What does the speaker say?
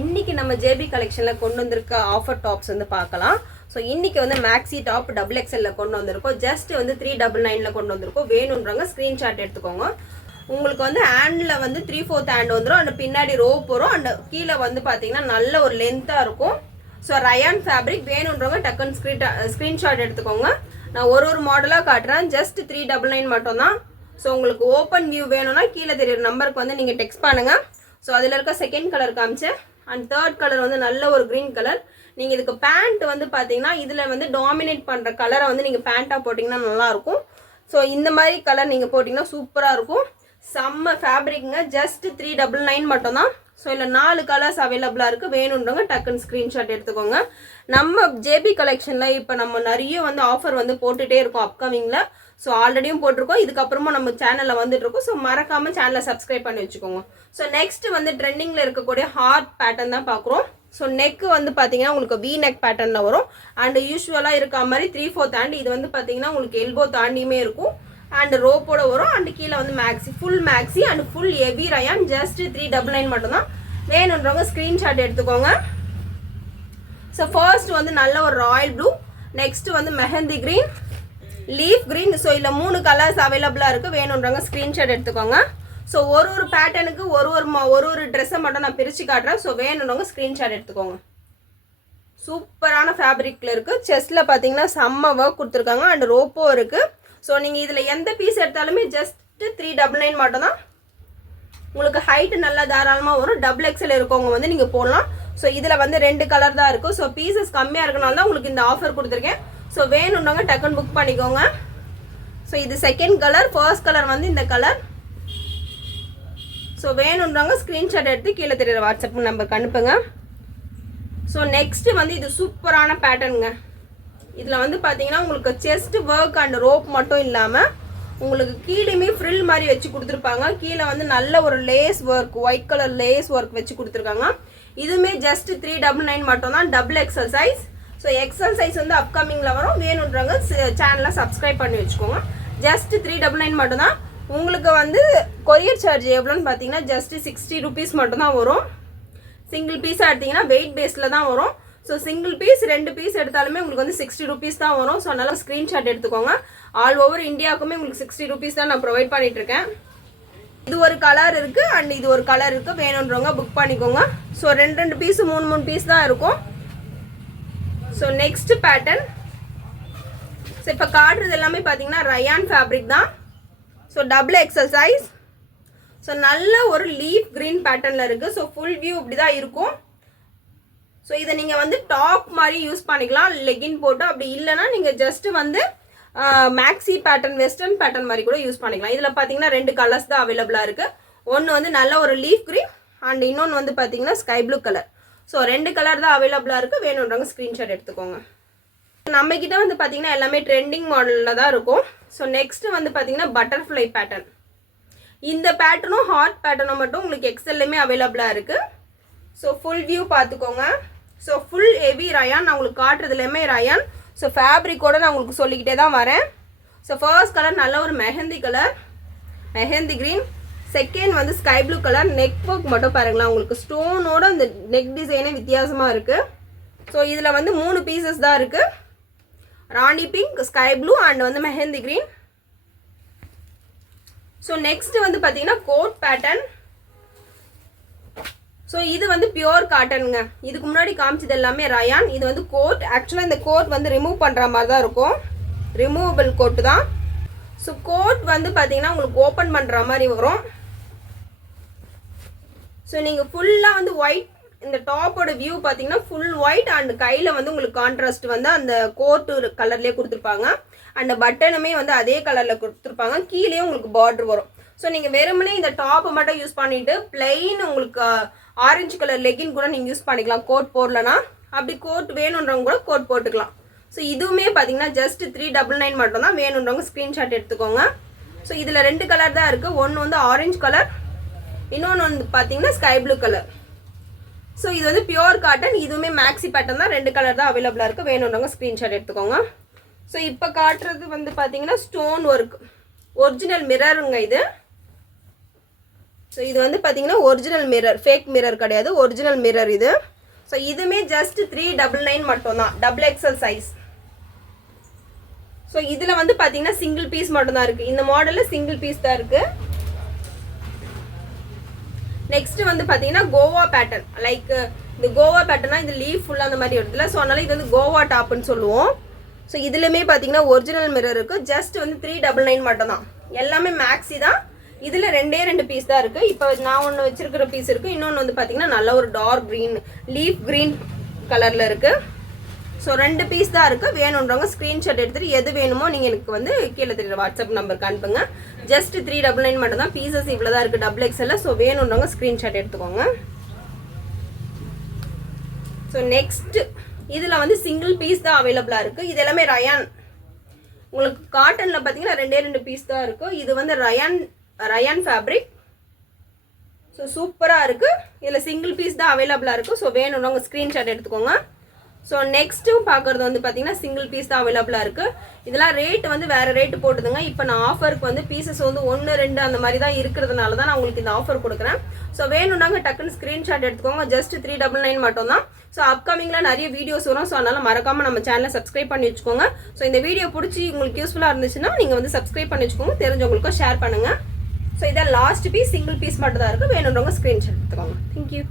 இன்னைக்கு நம்ம ஜேபி கலெக்ஷன்ல கொண்டு வந்திருக்க ஆஃபர் டாப்ஸ் வந்து பார்க்கலாம். ஸோ இன்னைக்கு வந்து மேக்ஸி டாப் டபுள் எக்ஸ்எல்ல கொண்டு வந்திருக்கோம். ஜஸ்ட் வந்து 399ல கொண்டு வந்திருக்கோம். வேணுன்றவங்க ஸ்கிரீன்ஷாட் எடுத்துக்கோங்க. உங்களுக்கு வந்து ஹேண்ட்ல வந்து 3/4 ஹேண்ட் வந்துடும். அந்த பின்னாடி ரோப் வரும். அந்த கீழே வந்து பார்த்தீங்கன்னா நல்ல ஒரு லென்த்தாக இருக்கும். ஸோ ரயான் ஃபேப்ரிக் வேணுன்றவங்க டக்குன்னு ஸ்க்ரீன்ஷாட் எடுத்துக்கோங்க. நான் ஒரு மாடலாக காட்டுறேன். ஜஸ்ட் 399 மட்டும் தான். ஸோ உங்களுக்கு ஓப்பன் வியூ வேணும்னா கீழே தெரியுற நம்பருக்கு வந்து நீங்கள் டெக்ஸ்ட் பண்ணுங்கள். ஸோ அதில் இருக்க செகண்ட் கலர் காமிச்சேன். அண்ட் தேர்ட் கலர் வந்து நல்ல ஒரு க்ரீன் கலர். நீங்கள் இதுக்கு பேண்ட் வந்து பார்த்தீங்கன்னா இதில் வந்து டாமினேட் பண்ணுற கலரை வந்து நீங்கள் பேண்ட்டாக போட்டிங்கன்னா நல்லாயிருக்கும். ஸோ இந்த மாதிரி கலர் நீங்கள் போட்டிங்கன்னா சூப்பராக இருக்கும். செம்ம ஃபேப்ரிக்ங்க. ஜஸ்ட் 399 மட்டும் தான். ஸோ இல்லை 4 கலர்ஸ் அவைலபிளாக இருக்குது. வேணுன்றவங்க டக்குன்னு ஸ்க்ரீன்ஷாட் எடுத்துக்கோங்க. நம்ம ஜேபி கலெக்ஷனில் இப்போ நம்ம நிறைய வந்து ஆஃபர் வந்து போட்டுகிட்டே இருக்கோம் அப்கமிங்கில். ஸோ ஆல்ரெடியும் போட்டிருக்கோம். இதுக்கப்புறமா நம்ம சேனலில் வந்துட்டுருக்கோம். ஸோ மறக்காமல் சேனலை சப்ஸ்கிரைப் பண்ணி வச்சுக்கோங்க. ஸோ நெக்ஸ்ட் வந்து ட்ரெண்டிங்கில் இருக்கக்கூடிய ஹார்ட் பேட்டர்ன் தான் பார்க்குறோம். ஸோ நெக்கு வந்து பார்த்தீங்கன்னா உங்களுக்கு வி நெக் பேட்டர்னில் வரும். அண்ட் யூஸ்வலாக இருக்க மாதிரி 3/4 ஹேண்ட். இது வந்து பார்த்தீங்கன்னா உங்களுக்கு எல்போ தாண்டியுமே இருக்கும். அண்ட் ரோப்போட வரும். அண்ட் கீழே வந்து maxi, full maxi and full heavy rayon. Just 399 மட்டும்தான். வேணுன்றவங்க ஸ்க்ரீன்ஷாட் எடுத்துக்கோங்க. ஸோ ஃபர்ஸ்ட் வந்து நல்ல ஒரு ராயல் ப்ளூ, நெக்ஸ்ட் வந்து mehndi green, leaf green. So இல்லை 3 கலர்ஸ் அவைலபிளாக இருக்குது. வேணுன்றவங்க ஸ்க்ரீன்ஷாட் எடுத்துக்கோங்க. ஸோ ஒரு பேட்டர்னுக்கு ஒரு ட்ரெஸ்ஸை மட்டும் நான் பிரித்து காட்டுறேன். ஸோ வேணுன்றவங்க ஸ்க்ரீன்ஷாட் எடுத்துக்கோங்க. சூப்பரான ஃபேப்ரிக்கில் இருக்குது. செஸ்ட்டில் பார்த்தீங்கன்னா செம்ம ஒர்க் கொடுத்துருக்காங்க. அண்ட் ரோப்போ இருக்குது. ஸோ நீங்கள் இதில் எந்த பீஸ் எடுத்தாலுமே ஜஸ்ட் 399 மட்டும் தான். உங்களுக்கு ஹைட்டு நல்லா தாராளமாக வரும். டபுள் எக்ஸ்எல் இருக்கவங்க வந்து நீங்கள் போடலாம். ஸோ இதில் வந்து 2 கலர் தான் இருக்கும். ஸோ பீசஸ் கம்மியாக இருக்கனால தான் உங்களுக்கு இந்த ஆஃபர் கொடுத்துருக்கேன். ஸோ வேணுன்றவங்க டக்குன்னு புக் பண்ணிக்கோங்க. ஸோ இது செகண்ட் கலர். ஃபர்ஸ்ட் கலர் வந்து இந்த கலர். ஸோ வேணுன்றவங்க ஸ்க்ரீன்ஷாட் எடுத்து கீழே தெரியுற வாட்ஸ்அப் நம்பருக்கு அனுப்புங்க. ஸோ நெக்ஸ்ட் வந்து இது சூப்பரான பேட்டர்னுங்க. இதில் வந்து பார்த்தீங்கன்னா உங்களுக்கு செஸ்ட் ஒர்க் அண்ட் ரோப் மட்டும் இல்லாமல் உங்களுக்கு கீழேயுமே ஃப்ரில் மாதிரி வச்சு கொடுத்துருப்பாங்க. கீழே வந்து நல்ல ஒரு lace work, white colour lace work வச்சு கொடுத்துருக்காங்க. இதுவுமே ஜஸ்ட் 399 மட்டும் தான். Double XL size. So XL size வந்து அப்கமிங்கில் வரும். வேணுன்றவங்க சேனலை சப்ஸ்கிரைப் பண்ணி வச்சுக்கோங்க. ஜஸ்ட் 399 மட்டும் தான். உங்களுக்கு வந்து கொரியர் சார்ஜ் எவ்வளோன்னு பார்த்தீங்கன்னா ஜஸ்ட் 60 rupees மட்டும் தான் வரும். சிங்கிள் பீஸாக எடுத்திங்கன்னா வெயிட் பேஸில் தான் வரும். ஸோ சிங்கிள் பீஸ் 2 பீஸ் எடுத்தாலுமே உங்களுக்கு வந்து 60 rupees தான் வரும். ஸோ அதனால் ஸ்க்ரீன்ஷாட் எடுத்துக்கோங்க. ஆல் ஓவர் இந்தியாவுக்குமே உங்களுக்கு 60 rupees தான் நான் ப்ரொவைட் பண்ணிகிட்ருக்கேன். இது ஒரு கலர் இருக்குது அண்ட் இது ஒரு கலர் இருக்குது. வேணுன்றவங்க புக் பண்ணிக்கோங்க. ஸோ 2 பீஸ் 3 பீஸ் தான் இருக்கும். So next pattern. ஸோ இப்போ காட்டுறது எல்லாமே பார்த்தீங்கன்னா ரயான் ஃபேப்ரிக் தான். So double XL size. So நல்ல ஒரு லீஃப் க்ரீன் பேட்டர்னில் இருக்குது. ஸோ ஃபுல் வியூ இப்படி தான் இருக்கும். ஸோ இதை நீங்கள் வந்து டாப் மாதிரி யூஸ் பண்ணிக்கலாம், லெகின் போட்டு. அப்படி இல்லைனா நீங்கள் ஜஸ்ட்டு வந்து மேக்ஸி பேட்டர்ன், வெஸ்டர்ன் பேட்டர்ன் மாதிரி கூட யூஸ் பண்ணிக்கலாம். இதில் பார்த்தீங்கன்னா 2 கலர்ஸ் தான் அவைலபிளாக இருக்குது. ஒன்று வந்து நல்ல ஒரு லீஃப் க்ரீன் அண்ட் இன்னொன்று வந்து பார்த்தீங்கன்னா sky blue colour. So 2 colour தான் அவைலபிளாக இருக்குது. வேணுன்றவங்க ஸ்க்ரீன்ஷாட் எடுத்துக்கோங்க. நம்மக்கிட்ட வந்து பார்த்தீங்கன்னா எல்லாமே ட்ரெண்டிங் மாடலில் தான் இருக்கும். ஸோ நெக்ஸ்ட்டு வந்து பார்த்தீங்கன்னா பட்டர்ஃப்ளை பேட்டர்ன். இந்த பேட்டர்னும் ஹார்ட் பேட்டர்னும் மட்டும் உங்களுக்கு எக்ஸல்லையுமே அவைலபிளாக இருக்குது. ஸோ ஃபுல் வியூ பார்த்துக்கோங்க. So full heavy rayon. நான் உங்களுக்கு காட்டுறதுலையுமே ரயான். ஸோ ஃபேப்ரிக்கோடு நான் உங்களுக்கு சொல்லிக்கிட்டே தான் வரேன். ஸோ ஃபர்ஸ்ட் கலர் நல்ல ஒரு mehndi colour, mehndi green. Second வந்து sky blue colour. Neck work மட்டும் பாருங்களேன், உங்களுக்கு ஸ்டோனோட அந்த நெக் டிசைனே வித்தியாசமாக இருக்குது. ஸோ இதில் வந்து 3 பீசஸ் தான் இருக்குது. ராணி பிங்க், ஸ்கை ப்ளூ அண்ட் வந்து மெஹந்தி க்ரீன். ஸோ நெக்ஸ்ட் வந்து பார்த்தீங்கன்னா கோட் பேட்டர்ன். ஸோ இது வந்து பியோர் காட்டனுங்க. இதுக்கு முன்னாடி காமிச்சது எல்லாமே ரயான். இது வந்து கோட். ஆக்சுவலாக இந்த கோட் வந்து ரிமூவ் பண்ணுற மாதிரி தான் இருக்கும். ரிமூவபிள் கோட்டு தான். ஸோ கோட் வந்து பார்த்தீங்கன்னா உங்களுக்கு ஓப்பன் பண்ணுற மாதிரி வரும். ஸோ நீங்கள் ஃபுல்லாக வந்து ஒயிட், இந்த டாப்போட வியூ பார்த்தீங்கன்னா ஃபுல் ஒயிட் அண்ட் கையில் வந்து உங்களுக்கு கான்ட்ராஸ்ட் வந்து அந்த கோட்டு கலர்லேயே கொடுத்துருப்பாங்க. அண்ட் பட்டனுமே வந்து அதே கலரில் கொடுத்துருப்பாங்க. கீழே உங்களுக்கு பார்டர் வரும். ஸோ நீங்கள் வெறுமனே இந்த டாப்பை மட்டும் யூஸ் பண்ணிவிட்டு பிளெயின் உங்களுக்கு ஆரஞ்சு கலர் லெகின் கூட நீங்கள் யூஸ் பண்ணிக்கலாம், கோட் போடலனா. அப்படி கோட் வேணுன்றவங்க கூட கோட் போட்டுக்கலாம். ஸோ இதுவுமே பார்த்தீங்கன்னா ஜஸ்ட் 399 மட்டும் தான். வேணுன்றவங்க ஸ்க்ரீன்ஷாட் எடுத்துக்கோங்க. ஸோ இதில் 2 கலர் தான் இருக்குது. ஒன்று வந்து ஆரஞ்சு கலர், இன்னொன்று வந்து பார்த்தீங்கன்னா ஸ்கை ப்ளூ கலர். ஸோ இது வந்து பியோர் காட்டன். இதுவுமே மேக்ஸி பேட்டர்ன் தான். 2 கலர் தான் அவைலபிளாக இருக்குது. வேணுன்றவங்க ஸ்க்ரீன்ஷாட் எடுத்துக்கோங்க. ஸோ இப்போ காட்டுறது வந்து பார்த்தீங்கன்னா ஸ்டோன் ஒர்க், ஒரிஜினல் மிரருங்க இது. ஸோ இது வந்து பார்த்தீங்கன்னா ஒரிஜினல் மிரர், ஃபேக் மிரர் கிடையாது, ஒரிஜினல் மிரர் இது. ஸோ இதுவுமே ஜஸ்ட் 399 மட்டும்தான், டபுள் எக்ஸல் சைஸ். ஸோ இதில் வந்து பார்த்தீங்கன்னா சிங்கிள் பீஸ் மட்டும்தான் இருக்குது. இந்த மாடலில் சிங்கிள் பீஸ் தான் இருக்குது. நெக்ஸ்ட் வந்து பார்த்தீங்கன்னா கோவா பேட்டர்ன். லைக் இந்த கோவா பேட்டர்னா இது லீஃப் ஃபுல்லாக அந்த மாதிரி வருதுல்ல, ஸோ அதனால இது வந்து கோவா டாப்னு சொல்லுவோம். ஸோ இதுலையுமே பார்த்தீங்கன்னா ஒரிஜினல் மிரர் இருக்குது. ஜஸ்ட் வந்து 399 மட்டும்தான். எல்லாமே மேக்ஸி தான். இதில் 2 பீஸ் தான் இருக்குது. இப்போ நான் ஒன்று வச்சிருக்கிற பீஸ் இருக்குது. இன்னொன்று வந்து பார்த்தீங்கன்னா நல்ல ஒரு டார்க் க்ரீன், லீஃப் க்ரீன் கலரில் இருக்குது. ஸோ 2 பீஸ் தான் இருக்குது. வேணுன்றவங்க ஸ்க்ரீன்ஷாட் எடுத்துகிட்டு எது வேணுமோ நீங்கள் எனக்கு வந்து கீழே தெரியுற வாட்ஸ்அப் நம்பருக்கு அனுப்புங்க. ஜஸ்ட் 399 மட்டும் தான். பீசஸ் இவ்வளோ தான் இருக்குது டபுள் எக்ஸ்எல்ல. ஸோ வேணுன்றவங்க ஸ்க்ரீன்ஷாட் எடுத்துக்கோங்க. ஸோ நெக்ஸ்ட் இதில் வந்து சிங்கிள் பீஸ் தான் அவைலபிளாக இருக்குது. இது எல்லாமே ரயான். உங்களுக்கு காட்டனில் பார்த்தீங்கன்னா 2 பீஸ் தான் இருக்குது. இது வந்து ரயான் ஃபேப்ரிக். ஸோ சூப்பராக இருக்குது. இதில் சிங்கிள் பீஸ் தான் அவைலபிளாக இருக்குது. ஸோ வேணுன்றவங்க ஸ்க்ரீன்ஷாட் எடுத்துக்கோங்க. ஸோ நெக்ஸ்ட்டும் பார்க்குறது வந்து பார்த்தீங்கன்னா சிங்கிள் பீஸ் தான் அவைலபிளாக இருக்குது. இதெல்லாம் ரேட் வந்து வேறு ரேட்டு போட்டுதுங்க. இப்போ நான் ஆஃபருக்கு வந்து பீசஸ் வந்து 1, 2 அந்த மாதிரி தான் இருக்கிறதுனால தான் நான் உங்களுக்கு இந்த ஆஃபர் கொடுக்குறேன். ஸோ வேணும்னாங்க டக்குன்னு ஸ்க்ரீன்ஷாட் எடுத்துக்கோங்க. ஜஸ்ட் 399 மட்டும் தான். ஸோ அப்கமிங்கில் நிறைய வீடியோஸ் வரும். ஸோ அதனால் மறக்காமல் நம்ம சேனலை சப்ஸ்கிரைப் பண்ணி வச்சுக்கோங்க. ஸோ இந்த வீடியோ பிடிச்சி உங்களுக்கு யூஸ்ஃபுல்லாக இருந்துச்சுன்னா நீங்கள் வந்து சப்ஸ்கிரைப் பண்ணி வச்சுக்கோங்க. தெரிஞ்சவங்களுக்கும் ஷேர் பண்ணுங்கள். ஸோ இதான் லாஸ்ட் பீஸ், சிங்கிள் பீஸ் மட்டும் தான் இருக்குது. வேணுன்றவங்க ஸ்க்ரீன்ஷாட் எடுத்துக்கோங்க. தேங்க்யூ.